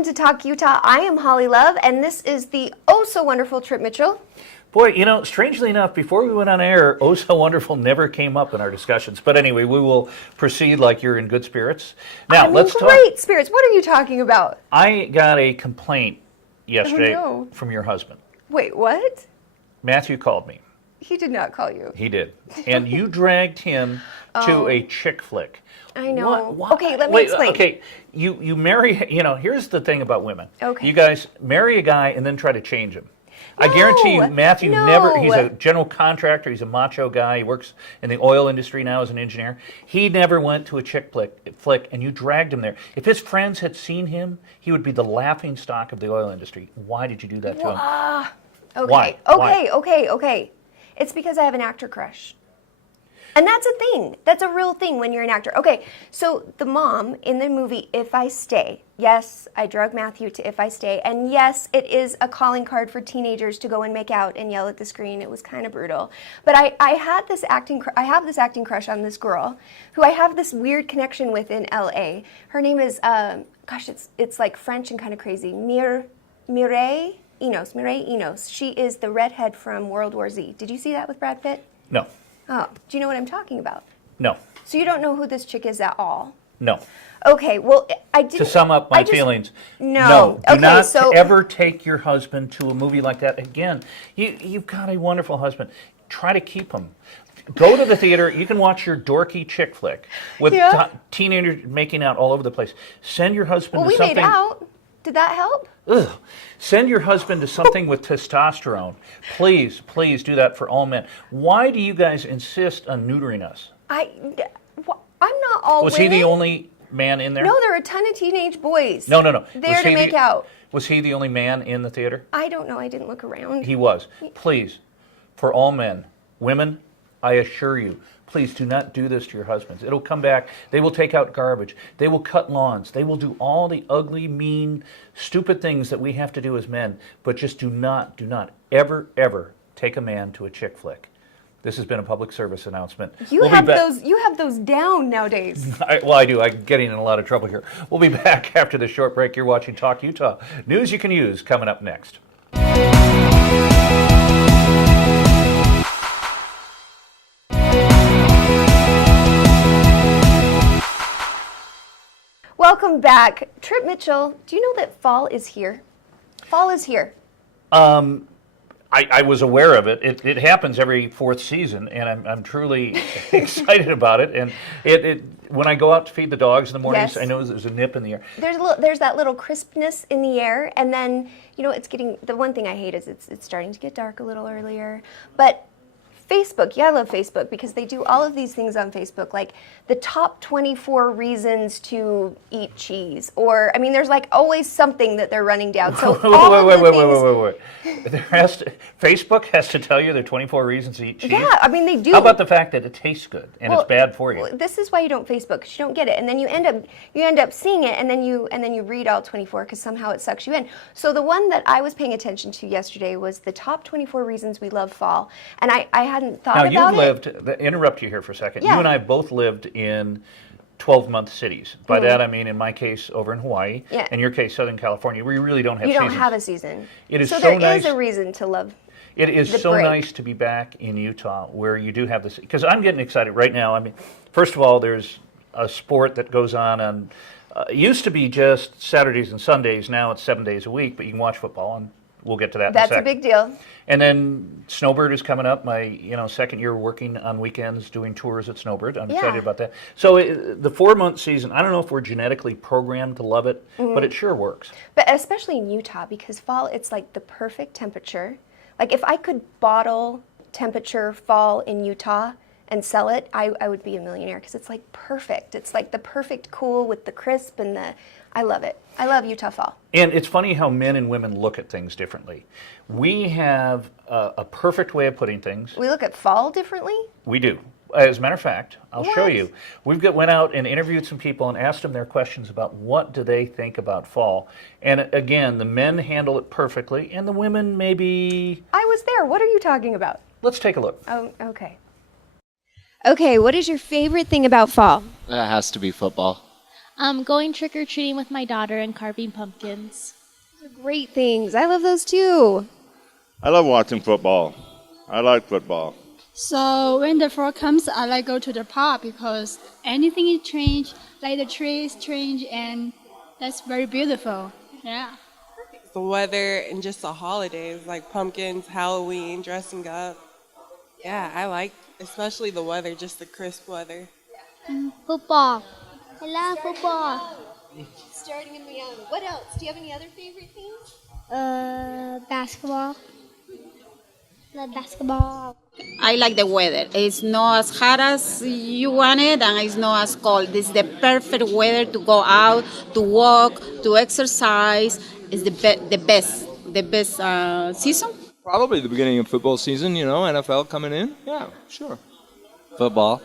Welcome to Talk Utah. I am Holly Love, and this is the oh-so-wonderful Trip Mitchell. Boy, you know, strangely enough, before we went on air, Oh So Wonderful never came up in our discussions. But anyway, we will proceed like you're in good spirits. Now, I'm let's in great spirits. What are you talking about? I got a complaint yesterday no. from your husband. Wait, what? Matthew called me. He did not call you. He did. And you dragged him to a chick flick. I know. What? Okay, let me explain. Okay, you marry, you know, here's the thing about women. Okay. You guys marry a guy and then try to change him. I guarantee you, Matthew he's a general contractor, he's a macho guy, he works in the oil industry now as an engineer. He never went to a chick flick, and you dragged him there. If his friends had seen him, he would be the laughing stock of the oil industry. Why did you do that to him? Okay, Why? okay. It's because I have an actor crush. And that's a thing. That's a real thing when you're an actor. Okay, so the mom in the movie If I Stay, yes, I drug Matthew to If I Stay, and yes, it is a calling card for teenagers to go and make out and yell at the screen. It was kind of brutal. But I have this acting crush on this girl who I have this weird connection with in LA. Her name is, it's like French and kind of crazy, Mireille Enos. She is the redhead from World War Z. Did you see that with Brad Pitt? No. Oh, do you know what I'm talking about? No. So you don't know who this chick is at all? No. Okay, well, I didn't... To sum up my feelings, No. Do Okay, not so... ever take your husband to a movie like that again. You've got a wonderful husband. Try to keep him. Go to the theater. You can watch your dorky chick flick with teenagers making out all over the place. Send your husband to something... Well, we made out. Did that help? Ugh. Send your husband to something with testosterone. Please do that for all men. Why do you guys insist on neutering us? I'm not all Was women. he the only man in there? No, there are a ton of teenage boys. No. There to make out. Was he the only man in the theater? I don't know. I didn't look around. He was. Please, for all men, women, I assure you, please do not do this to your husbands. It'll come back. They will take out garbage. They will cut lawns. They will do all the ugly, mean, stupid things that we have to do as men. But just do not ever take a man to a chick flick. This has been a public service announcement. You have those down nowadays. I do. I'm getting in a lot of trouble here. We'll be back after this short break. You're watching Talk Utah. News you can use coming up next. Welcome back. Trip Mitchell, do you know that fall is here? Fall is here. I was aware of it. It happens every fourth season, and I'm truly excited about it. And it when I go out to feed the dogs in the mornings, I know there's a nip in the air. There's that little crispness in the air, and then it's getting. The one thing I hate is it's starting to get dark a little earlier. But Facebook, I love Facebook because they do all of these things on Facebook, like the top 24 reasons to eat cheese, or there's like always something that they're running down. So wait. Facebook has to tell you there are 24 reasons to eat cheese? Yeah, they do. How about the fact that it tastes good and it's bad for you? This is why you don't Facebook, because you don't get it, and then you end up seeing it, and then you read all 24 because somehow it sucks you in. So the one that I was paying attention to yesterday was the top 24 reasons we love fall, and I hadn't thought about it. Interrupt you here for a second. Yeah. You and I both lived in 12-month cities. By that I mean, in my case, over in Hawaii. Yeah. In your case, Southern California, where you really don't have seasons. You don't seasons. have a season. It is so so there nice. is a reason to love. It is so break. nice to be back in Utah, where you do have this. Because I'm getting excited right now. First of all, there's a sport that goes on. It used to be just Saturdays and Sundays. Now it's 7 days a week, but you can watch football, and we'll get to that in a second. That's a big deal. And then Snowbird is coming up. My second year working on weekends doing tours at Snowbird. I'm excited about that. So the 4-month season, I don't know if we're genetically programmed to love it, but it sure works. But especially in Utah, because fall, it's like the perfect temperature. Like if I could bottle temperature fall in Utah and sell it, I would be a millionaire, because it's like perfect. It's like the perfect cool with the crisp and I love it. I love Utah fall. And it's funny how men and women look at things differently. We have a perfect way of putting things. We look at fall differently? We do. As a matter of fact, I'll show What? you. Went out and interviewed some people and asked them their questions about what do they think about fall. And again, the men handle it perfectly, and the women maybe... I was there. What are you talking about? Let's take a look. Oh, okay. Okay, what is your favorite thing about fall? That has to be football. Going trick-or-treating with my daughter and carving pumpkins. Those are great things. I love those too. I love watching football. I like football. So when the fall comes, I like go to the park because anything is changed, like the trees change, and that's very beautiful. Yeah. The weather and just the holidays, like pumpkins, Halloween, dressing up. Yeah, I like especially the weather, just the crisp weather. Football. I love football. Starting in the young. What else? Do you have any other favorite things? Basketball. Love basketball. I like the weather. It's not as hot as you want it, and it's not as cold. It's the perfect weather to go out, to walk, to exercise. It's the best season. Probably the beginning of football season, NFL coming in. Yeah, sure. Football.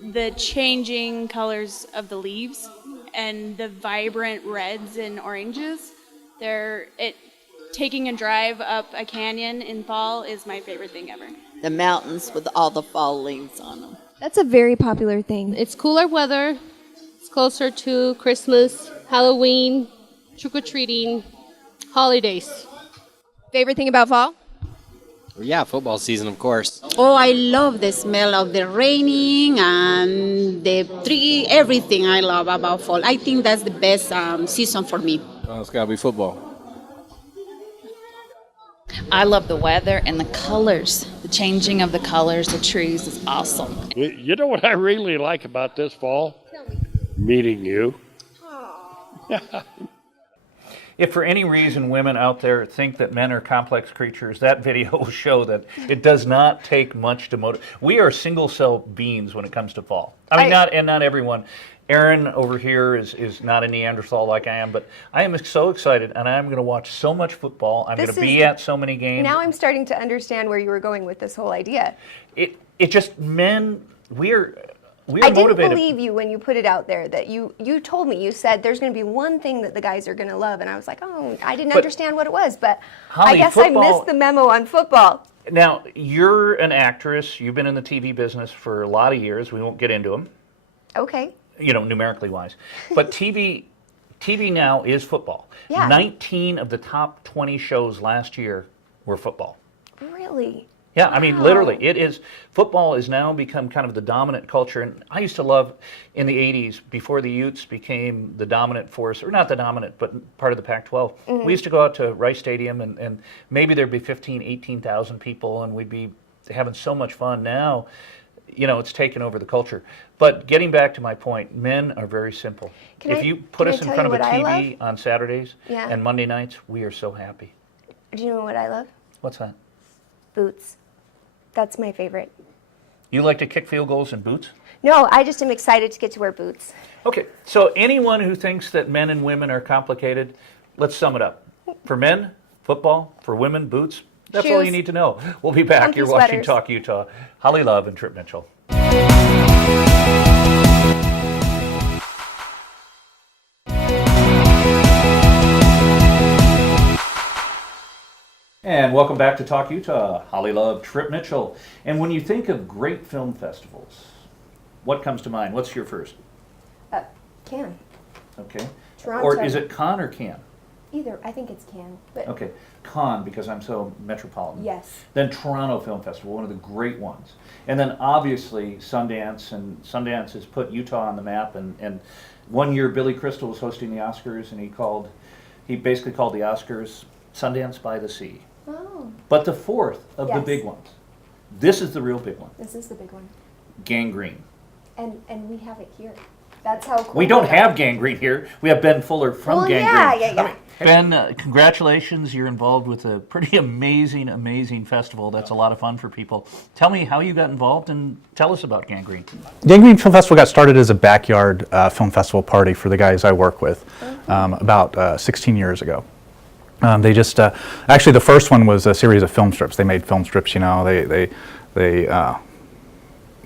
The changing colors of the leaves and the vibrant reds and oranges. Taking a drive up a canyon in fall is my favorite thing ever. The mountains with all the fall leaves on them. That's a very popular thing. It's cooler weather. It's closer to Christmas, Halloween, trick-or-treating, holidays. Favorite thing about fall? Yeah, football season, of course. Oh, I love the smell of the raining and the tree, everything I love about fall. I think that's the best season for me. Oh, it's got to be football. I love the weather and the colors. The changing of the colors, the trees is awesome. You know what I really like about this fall? Meeting you. If for any reason women out there think that men are complex creatures, that video will show that it does not take much to motivate. We are single-cell beings when it comes to fall. I mean, not everyone. Aaron over here is not a Neanderthal like I am, but I am so excited, and I'm going to watch so much football. I'm going to be at so many games. Now I'm starting to understand where you were going with this whole idea. It just men. We are I motivated. didn't believe you when you put it out there that you told me, you said there's going to be one thing that the guys are going to love, and I was like, oh, I didn't understand what it was, but Holly, I guess football, I missed the memo on football. Now, you're an actress. You've been in the TV business for a lot of years. We won't get into them. Okay. Numerically wise. But TV now is football. Yeah. 19 of the top 20 shows last year were football. Really? Yeah, I mean, literally, football has now become kind of the dominant culture. And I used to love, in the 80s, before the Utes became the dominant force, or not the dominant, but part of the Pac-12, we used to go out to Rice Stadium, and maybe there'd be 15, 18,000 people, and we'd be having so much fun. Now, it's taken over the culture. But getting back to my point, men are very simple. If you put us in front of a TV on Saturdays and Monday nights, we are so happy. Do you know what I love? What's that? Boots. That's my favorite. You like to kick field goals in boots? No, I just am excited to get to wear boots. Okay, so anyone who thinks that men and women are complicated, let's sum it up. For men, football. For women, boots. That's all you need to know. We'll be back. You're watching Talk Utah. Holly Love and Trip Mitchell. And welcome back to Talk Utah. Holly Love, Trip Mitchell. And when you think of great film festivals, what comes to mind? What's your first? Cannes. Okay. Toronto. Or is it Cannes or Cannes? Either. I think it's Cannes. But Okay. Cannes, because I'm so metropolitan. yes. Then Toronto Film Festival, one of the great ones. And then obviously Sundance, and Sundance has put Utah on the map. And one year Billy Crystal was hosting the Oscars, and he basically called the Oscars Sundance by the Sea. Oh. But the fourth of the big ones, this is the real big one. This is the big one. Gangrene. And we have it here. That's how cool We don't have Gangrene here. We have Ben Fuller from Gangrene. Yeah. Ben, congratulations. You're involved with a pretty amazing festival. That's a lot of fun for people. Tell me how you got involved and tell us about Gangrene. Gangrene Film Festival got started as a backyard film festival party for the guys I work with about 16 years ago. They just actually the first one was a series of film strips. They made film strips,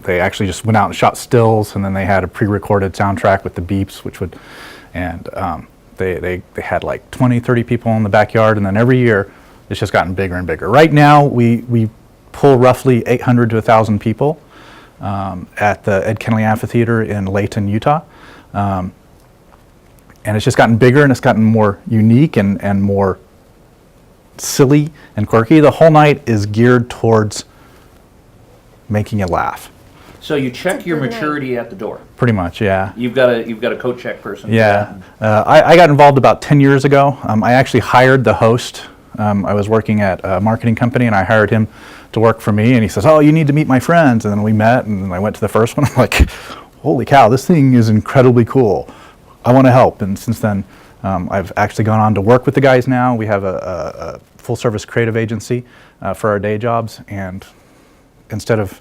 They actually just went out and shot stills, and then they had a pre-recorded soundtrack with the beeps, they had like 20, 30 people in the backyard, and then every year it's just gotten bigger and bigger. Right now we pull roughly 800 to 1,000 people at the Ed Kennelly Amphitheater in Layton, Utah. and it's just gotten bigger and it's gotten more unique and more silly and quirky. The whole night is geared towards making you laugh. So you check It's a your good maturity at the door. Pretty much, yeah. You've got a coat check person. for Yeah. that. I got involved about 10 years ago. I actually hired the host. I was working at a marketing company, and I hired him to work for me. And he says, "Oh, you need to meet my friends." And then we met, and I went to the first one. I'm like, "Holy cow, this thing is incredibly cool. I want to help." And since then, I've actually gone on to work with the guys now. We have a full-service creative agency for our day jobs. And instead of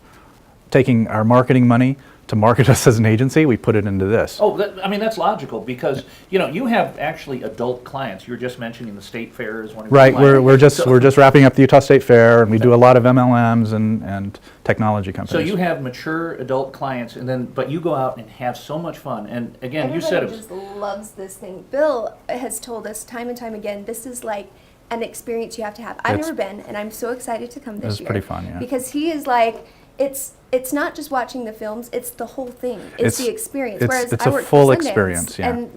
taking our marketing money to market us as an agency, we put it into this. Oh, I mean, that's logical because, you have actually adult clients. You were just mentioning the state fair as one of your Right, clients. we're just wrapping up the Utah State Fair, and we do a lot of MLMs and technology So companies. you have mature adult clients, but you go out and have so much fun. And again, you said it Everybody was, just loves this thing. Bill has told us time and time again, this is like an experience you have to have. I've It's- never been, and I'm so excited to come this It's year. pretty fun, yeah. Because he is like, it's not just watching the films, it's the whole thing. It's the experience. Whereas it's I a work full for Sundance, experience, yeah. And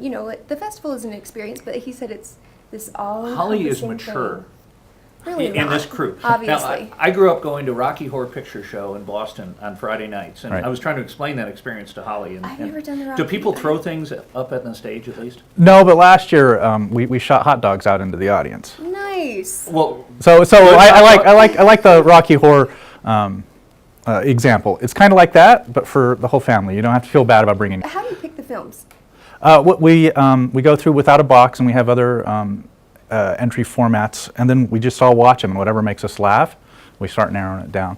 the festival is an experience, but he said it's this all Holly is encompassing mature. thing. Really in not, this crew. obviously. Now, I grew up going to Rocky Horror Picture Show in Boston on Friday nights, and Right. I was trying to explain that experience to Holly. And, I've and never done the do Rocky people Horror. throw things up at the stage at least? No, but last year we shot hot dogs out into the audience. Nice. Well, So I like the Rocky Horror example. It's kind of like that, but for the whole family. You don't have to feel bad about bringing. How do you pick the films? We go through Without a Box, and we have other entry formats, and then we just all watch them, and whatever makes us laugh, we start narrowing it down.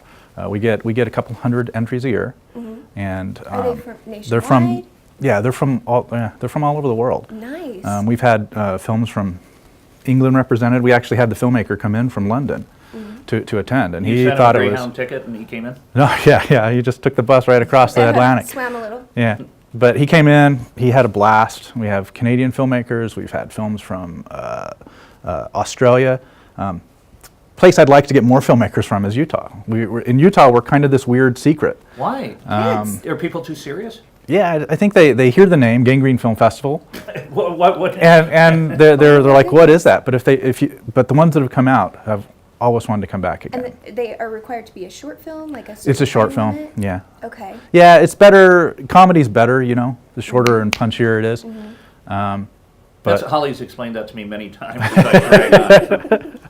We get a couple hundred entries a year, and Are they from they're from nationwide? they're from all over the world. Nice. We've had films from England represented. We actually had the filmmaker come in from London to attend, and you he sent thought him a it was. Greyhound ticket and he came in? No, yeah. He just took the bus right across the Atlantic. Swam a little. Yeah, but he came in. He had a blast. We have Canadian filmmakers. We've had films from Australia. Place I'd like to get more filmmakers from is Utah. In Utah, we're kind of this weird secret. Why? Are people too serious? Yeah, I think they hear the name Gangrene Film Festival, What? and they're like, what is that? But but the ones that have come out have always wanted to come back again. And they are required to be a short film, like a. It's a certain short time film. limit? Yeah. Okay. Yeah, it's better. Comedy's better, the shorter and punchier it is. That's, But Holly's explained that to me many times. as I drag on.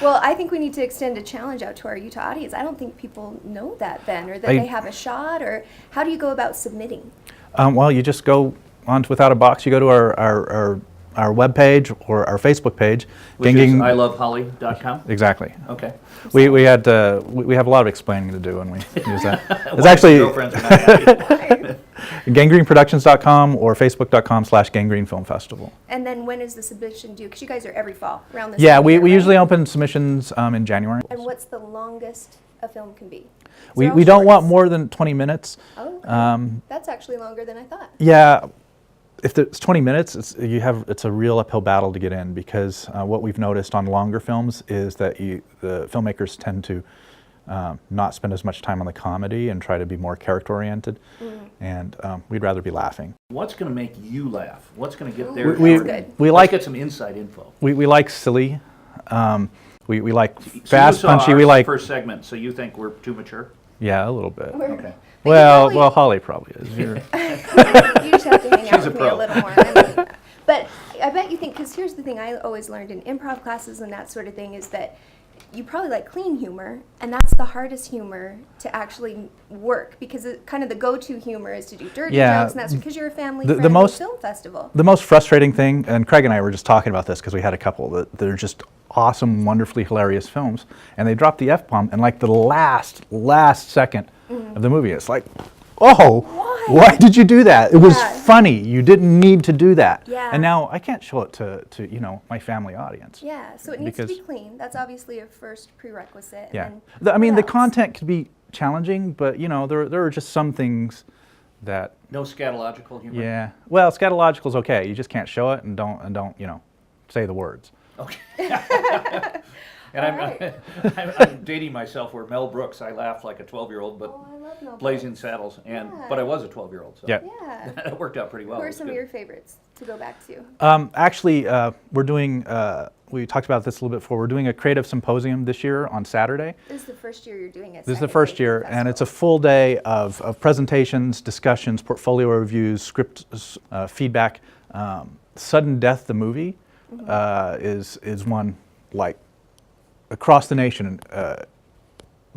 Well, I think we need to extend a challenge out to our Utah audience. I don't think people know that, Ben, or that they have a shot, or how do you go about submitting? well, you just go on to Without a Box. You go to our webpage or our Facebook page. Which is iloveholly.com? Exactly. Okay. We have a lot of explaining to do when we use that. It's Why actually girlfriends are not happy. gangreneproductions.com or facebook.com/Gangrene Film Festival. And then when is the submission due? Because you guys are every fall around this Yeah, time of we year, right? usually open submissions in January. And what's the longest a film can be? We don't want more than 20 minutes. Oh, okay. That's actually longer than I thought. Yeah, if it's 20 minutes, it's a real uphill battle to get in because what we've noticed on longer films is that the filmmakers tend to not spend as much time on the comedy and try to be more character-oriented, and we'd rather be laughing. What's going to make you laugh? What's going to get their We Let's like get some inside info. we like silly. We like So fast, you saw punchy. our We like first segment, so you think we're too mature? yeah, a little bit. Okay. Well, Holly probably is. You just have to hang out She's a with me a pro. little more. I mean, but I bet you think, because here's the thing I always learned in improv classes and that sort of thing, is that you probably like clean humor, and that's the hardest humor to actually work, because kind of the go-to humor is to do dirty jokes, and that's because you're a family-friendly film festival. The most frustrating thing, and Craig and I were just talking about this because we had a couple that are just awesome, wonderfully hilarious films, and they dropped the F-bomb in like the last second of the movie. It's like, oh, why did you do that? It was funny. You didn't need to do that. Yeah. And now I can't show it to my family audience. Yeah, so it needs to be clean. That's obviously a first prerequisite. Yeah. And I mean, the content can be challenging, but there are just some things that. No scatological humor? Yeah. Well, scatological is okay. You just can't show it and don't say the words. Okay. And I'm dating myself where Mel Brooks, I laugh like a 12-year-old, but love Mel Blazing Brooks. Saddles, and Yeah. but I was a 12-year-old, so Yeah. Yeah. it worked out pretty well. Who It are was some of good. your favorites to go back to? Actually, we're doing, we talked about this a little bit before, we're doing a creative symposium this year on Saturday. This is the first year you're doing it. This is the first year, and it's a full day of presentations, discussions, portfolio reviews, script feedback. Sudden Death, the movie, is one like across the nation.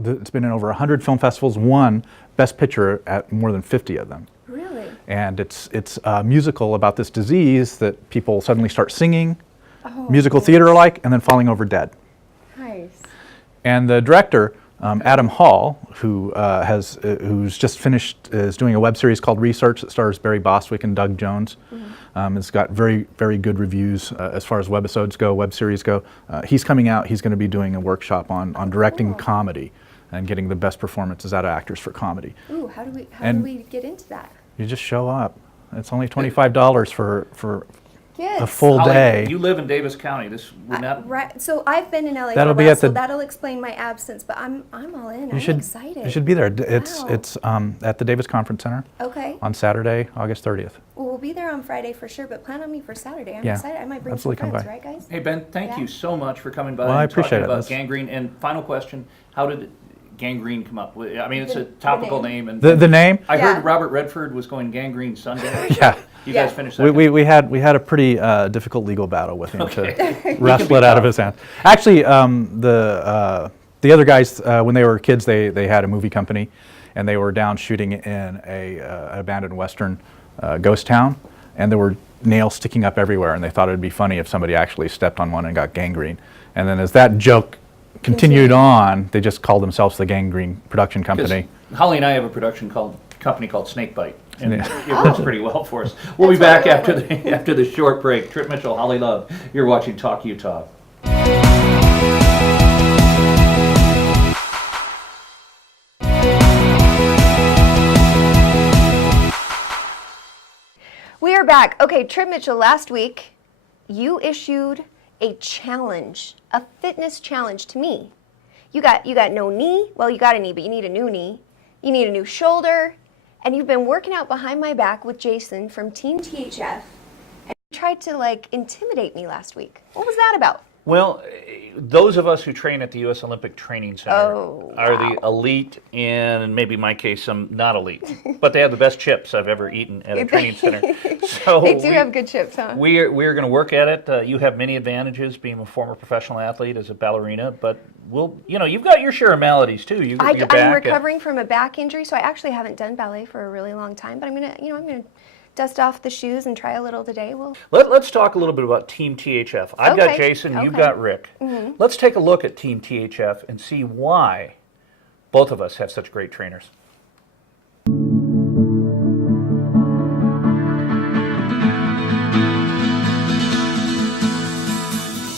It's been in over 100 film festivals, won Best Picture at more than 50 of them. Really? And it's a musical about this disease that people suddenly start singing, Oh, musical theater like, and then falling over dead. Nice. And the director, Adam Hall, who's just finished, is doing a web series called Research that stars Barry Bostwick and Doug Jones. It's got very, very good reviews as far as webisodes go, web series go. He's coming out. He's going to be doing a workshop on directing comedy and getting the best performances out of actors for comedy. Ooh, how do we get into that? You just show up. It's only $25 for Yes. a full Holly, day. You live in Davis County. This would not. Right. So I've been in LA That'll for a be while, at so the- that'll explain my absence. But I'm all in. I'm excited. You should be there. It's Wow. at the Davis Conference Center Okay. on Saturday, August 30th. Well, we'll be there on Friday for sure, but plan on me for Saturday. I'm Yeah, excited. I might bring absolutely some come friends, by. right, guys? Hey Ben, thank you so much for coming by Well, I and talking appreciate it. about That's- gangrene. And final question: how did gangrene come up? I mean, it's The- a topical the name. And The name? I Yeah. heard Robert Redford was going gangrene Sunday. Yeah. You Yeah. guys finished that. We had a pretty difficult legal battle with him Okay. to wrestle it out of his hands. Actually, the other guys when they were kids, they had a movie company, and they were down shooting in a abandoned western ghost town, and there were nails sticking up everywhere, and they thought it'd be funny if somebody actually stepped on one and got gangrene. And then as that joke continued on, they just called themselves the Gangrene Production Company. Holly and I have a production company called Snakebite, and Yeah. it works pretty well for us. We'll be back after the short break. Trip Mitchell, Holly Love, you're watching Talk Utah. We are back. Okay, Trip Mitchell, last week you issued a challenge, a fitness challenge to me. You got no knee. Well, you got a knee, but you need a new knee. You need a new shoulder. And you've been working out behind my back with Jason from Team THF. And you tried to intimidate me last week. What was that about? Well, those of us who train at the U.S. Olympic Training Center are the elite, and in maybe my case, some not elite. But they have the best chips I've ever eaten at a training center. So They do have good chips, huh? We're going to work at it. You have many advantages being a former professional athlete as a ballerina, but you've got your share of maladies too. Your back. I'm recovering from a back injury, so I actually haven't done ballet for a really long time. But I'm gonna dust off the shoes and try a little today. Let's talk a little bit about Team THF. I've got Okay, Jason, you've okay. got Rick. Mhm. Let's take a look at Team THF and see why both of us have such great trainers.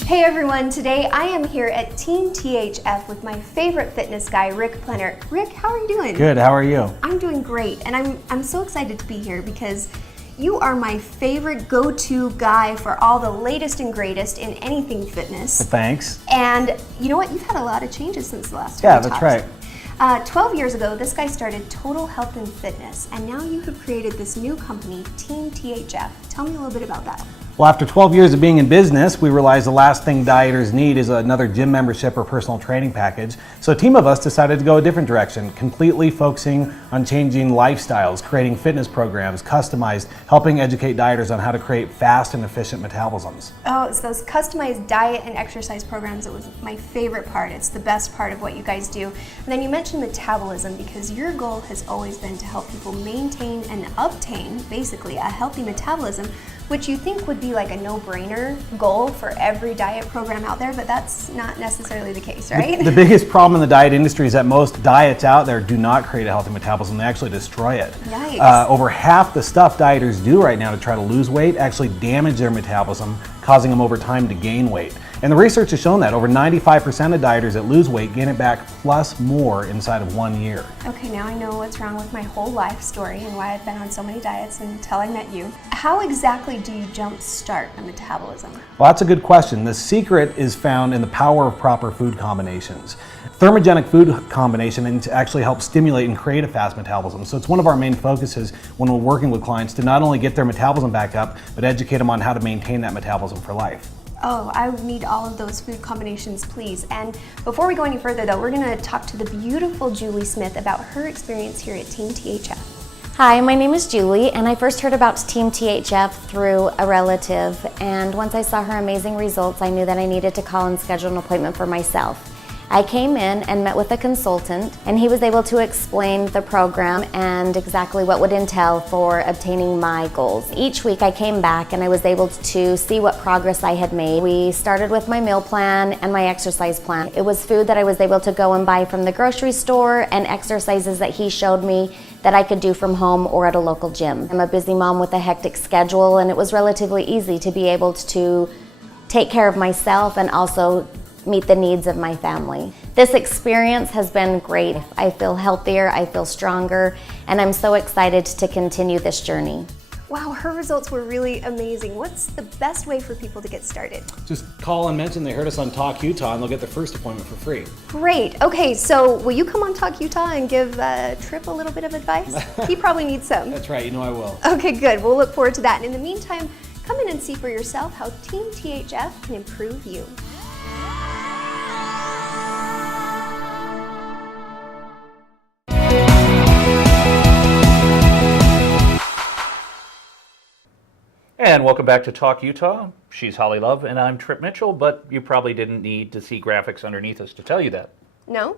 Hey everyone, today I am here at Team THF with my favorite fitness guy, Rick Plenner. Rick, how are you doing? Good, how are you? I'm doing great, and I'm so excited to be here because you are my favorite go-to guy for all the latest and greatest in anything fitness. Thanks. And you know what? You've had a lot of changes since the last time Yeah, we that's talked. right. 12 years ago, this guy started Total Health and Fitness, and now you have created this new company, Team THF. Tell me a little bit about that. Well, after 12 years of being in business, we realized the last thing dieters need is another gym membership or personal training package. So a team of us decided to go a different direction, completely focusing on changing lifestyles, creating fitness programs, customized, helping educate dieters on how to create fast and efficient metabolisms. Oh, it's those customized diet and exercise programs. It was my favorite part. It's the best part of what you guys do. And then you mentioned metabolism because your goal has always been to help people maintain and obtain, basically, a healthy metabolism, which you think would be like a no-brainer goal for every diet program out there, but that's not necessarily the case, right? The biggest problem in the diet industry is that most diets out there do not create a healthy metabolism, they actually destroy it. Yikes. Over half the stuff dieters do right now to try to lose weight actually damage their metabolism, causing them over time to gain weight. And the research has shown that over 95% of dieters that lose weight gain it back plus more inside of 1 year. Okay, now I know what's wrong with my whole life story and why I've been on so many diets until I met you. How exactly do you jumpstart a metabolism? Well, that's a good question. The secret is found in the power of proper food combinations. thermogenic food combination and to actually help stimulate and create a fast metabolism. So it's one of our main focuses when we're working with clients to not only get their metabolism back up, but educate them on how to maintain that metabolism for life. Oh, I would need all of those food combinations, please. And before we go any further, though, we're going to talk to the beautiful Julie Smith about her experience here at Team THF. Hi, my name is Julie, and I first heard about Team THF through a relative, and once I saw her amazing results, I knew that I needed to call and schedule an appointment for myself. I came in and met with a consultant, and he was able to explain the program and exactly what would entail for obtaining my goals. Each week I came back and I was able to see what progress I had made. We started with my meal plan and my exercise plan. It was food that I was able to go and buy from the grocery store and exercises that he showed me that I could do from home or at a local gym. I'm a busy mom with a hectic schedule, and it was relatively easy to be able to take care of myself and also meet the needs of my family. This experience has been great. I feel healthier, I feel stronger, and I'm so excited to continue this journey. Wow, her results were really amazing. What's the best way for people to get started? Just call and mention they heard us on Talk Utah and they'll get their first appointment for free. Great. Okay, so will you come on Talk Utah and give Tripp a little bit of advice? He probably needs some. That's right, you know I will. Okay, good. We'll look forward to that. And in the meantime, come in and see for yourself how Team THF can improve you. And welcome back to Talk Utah. She's Holly Love, and I'm Tripp Mitchell, but you probably didn't need to see graphics underneath us to tell you that. No?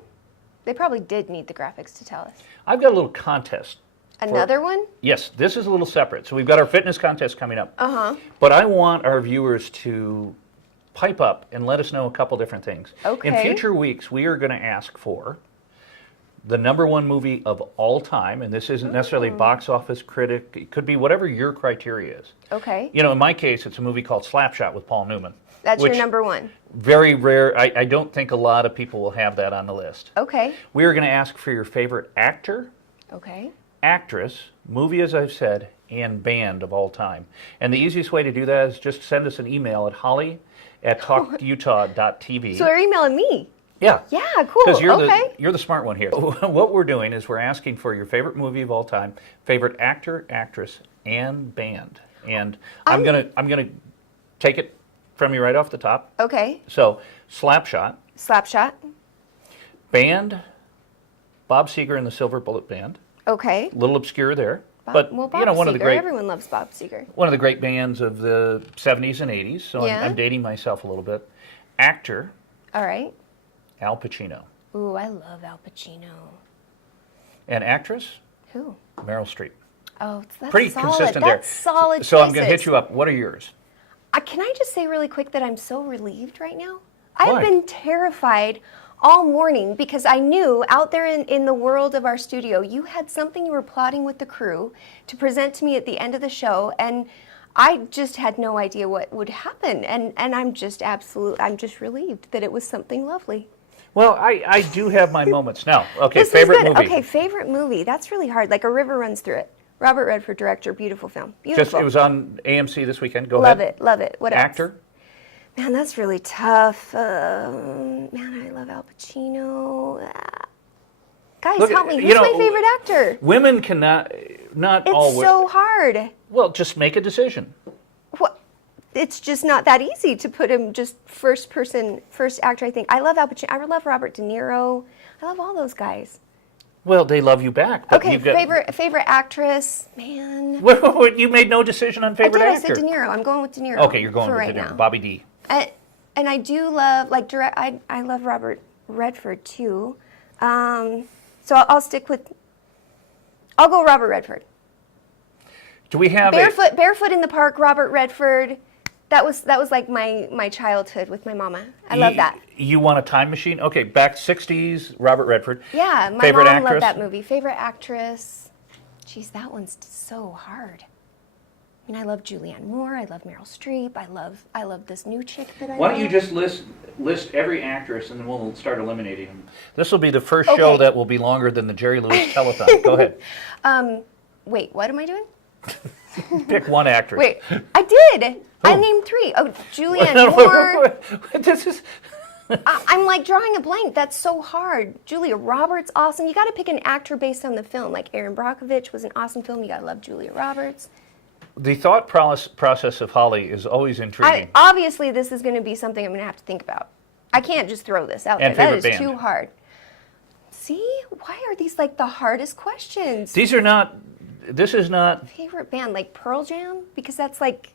They probably did need the graphics to tell us. I've got a little contest. Another one? Yes, this is a little separate. So we've got our fitness contest coming up. Uh-huh. But I want our viewers to pipe up and let us know a couple different things. Okay. In future weeks, we are going to ask for the #1 movie of all time, and this isn't necessarily box office critic. It could be whatever your criteria is. Okay. You know, in my case, it's a movie called Slapshot with Paul Newman. That's your #1. Very rare. I don't think a lot of people will have that on the list. Okay. We are going to ask for your favorite actor, Okay. actress, movie, as I've said, and band of all time. And the easiest way to do that is just send us an email at holly@talkutah.tv. So they're emailing me? Yeah. Yeah, cool. Because Okay. you're the smart one here. What we're doing is we're asking for your favorite movie of all time, favorite actor, actress, and band. And I'm gonna take it from you right off the top. Okay. So Slapshot. Slapshot. Band, Bob Seger and the Silver Bullet Band. Okay. A little obscure there. Bob One of the Seger. great Everyone loves Bob Seger. one of the great bands of the 70s and 80s. So Yeah. I'm dating myself a little bit. Actor, All right. Al Pacino. Ooh, I love Al Pacino. And actress, Who? Meryl Streep. Oh, that's Pretty solid. consistent That's there. solid So I'm going to choices. hit you up. What are yours? Can I just say really quick that I'm so relieved right now? I've Why? been terrified all morning because I knew out there in the world of our studio, you had something you were plotting with the crew to present to me at the end of the show, and I just had no idea what would happen. And I'm just relieved that it was something lovely. Well, I do have my moments now. Okay, This is favorite good. movie. Okay, favorite movie. That's really hard. Like A River Runs Through It. Robert Redford, director, beautiful film. Beautiful. It was on AMC this weekend. Go love ahead. it, love it. What else? Actor? Man, that's really tough. Man, I love Al Pacino. Guys, Look, help me. you Who's know, my favorite actor? Women cannot, not It's always. so hard. Well, just make a decision. It's just not that easy to put him just first actor, I think. I love Al Pacino. I love Robert De Niro. I love all those guys. Well, they love you back. But Okay, you've got, favorite actress, man. You made no decision on favorite I actor. said De Niro. I'm going with De Niro. Okay, you're going for with right De Niro. now. Bobby D. And I do love I love Robert Redford too. So I'll go Robert Redford. Do we have Barefoot in the Park, Robert Redford. That was like my childhood with my mama. I love that. You want a time machine? Okay, back 60s, Robert Redford. Yeah, my favorite mom actress? loved that movie. Favorite actress? Jeez, that one's so hard. I mean, I love Julianne Moore. I love Meryl Streep. I love this new chick that I Why love. don't you just list every actress and then we'll start eliminating them. This will be the first Okay. show that will be longer than the Jerry Lewis telethon. Go ahead. Wait, what am I doing? Pick one actress. Wait, I did. I named 3. Oh, Julianne Moore. This is I'm like drawing a blank. That's so hard. Julia Roberts, awesome. You got to pick an actor based on the film. Like Aaron Brockovich was an awesome film. You got to love Julia Roberts. The thought process of Holly is always intriguing. Obviously, this is going to be something I'm going to have to think about. I can't just throw this out And there. That is favorite band. too hard. See? Why are these like the hardest questions? These are not, this is not, Favorite band, like Pearl Jam? Because that's like,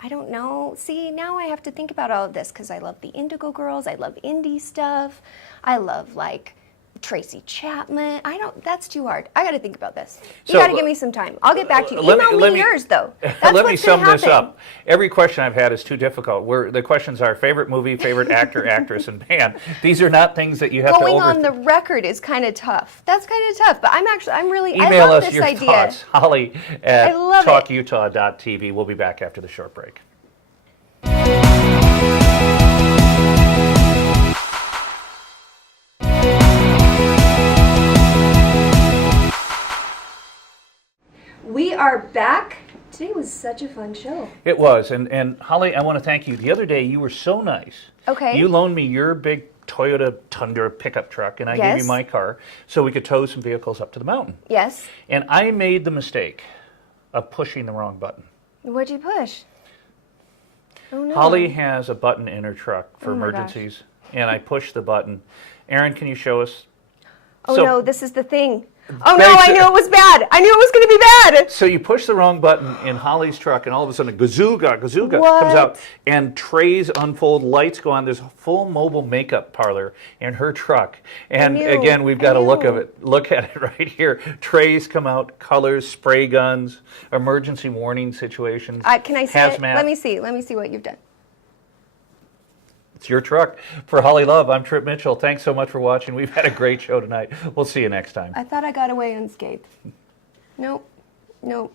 I don't know. See, now I have to think about all of this because I love the Indigo Girls. I love indie stuff. I love like Tracy Chapman. That's too hard. I got to think about this. You So, got to give me some time. I'll get back to you. let Email me- me yours though. That's let me what's sum gonna this happen. up. Every question I've had is too difficult. The questions are favorite movie, favorite actor, actress, and band. These are not things that you have Going to on overthink. the record is kind of tough. That's kind of tough, but I'm really, I Email love us this your idea. thoughts, Holly at I love it. talkutah.tv. We'll be back after the short break. We are back. Today was such a fun show. It was, and Holly, I want to thank you. The other day, you were so nice. Okay. You loaned me your big Toyota Tundra pickup truck, and I gave Yes. you my car so we could tow some vehicles up to the mountain. Yes. And I made the mistake of pushing the wrong button. What'd you push? Oh no. Holly has a button in her truck for Oh my emergencies, and I pushed the button. Aaron, can you show us? Oh So- no, this is the thing. Oh no, I knew it was bad. I knew it was going to be bad. So you push the wrong button in Holly's truck, and all of a sudden, gazooga What? comes out, and trays unfold, lights go on. There's a full mobile makeup parlor in her truck, and knew. again, we've got I a look knew. of it. Look at it right here. Trays come out, colors, spray guns, emergency warning situations. Can I see it? hazmat. Let me see. Let me see what you've done. It's your truck. For Holly Love, I'm Trip Mitchell. Thanks so much for watching. We've had a great show tonight. We'll see you next time. I thought I got away unscathed. Nope. Nope.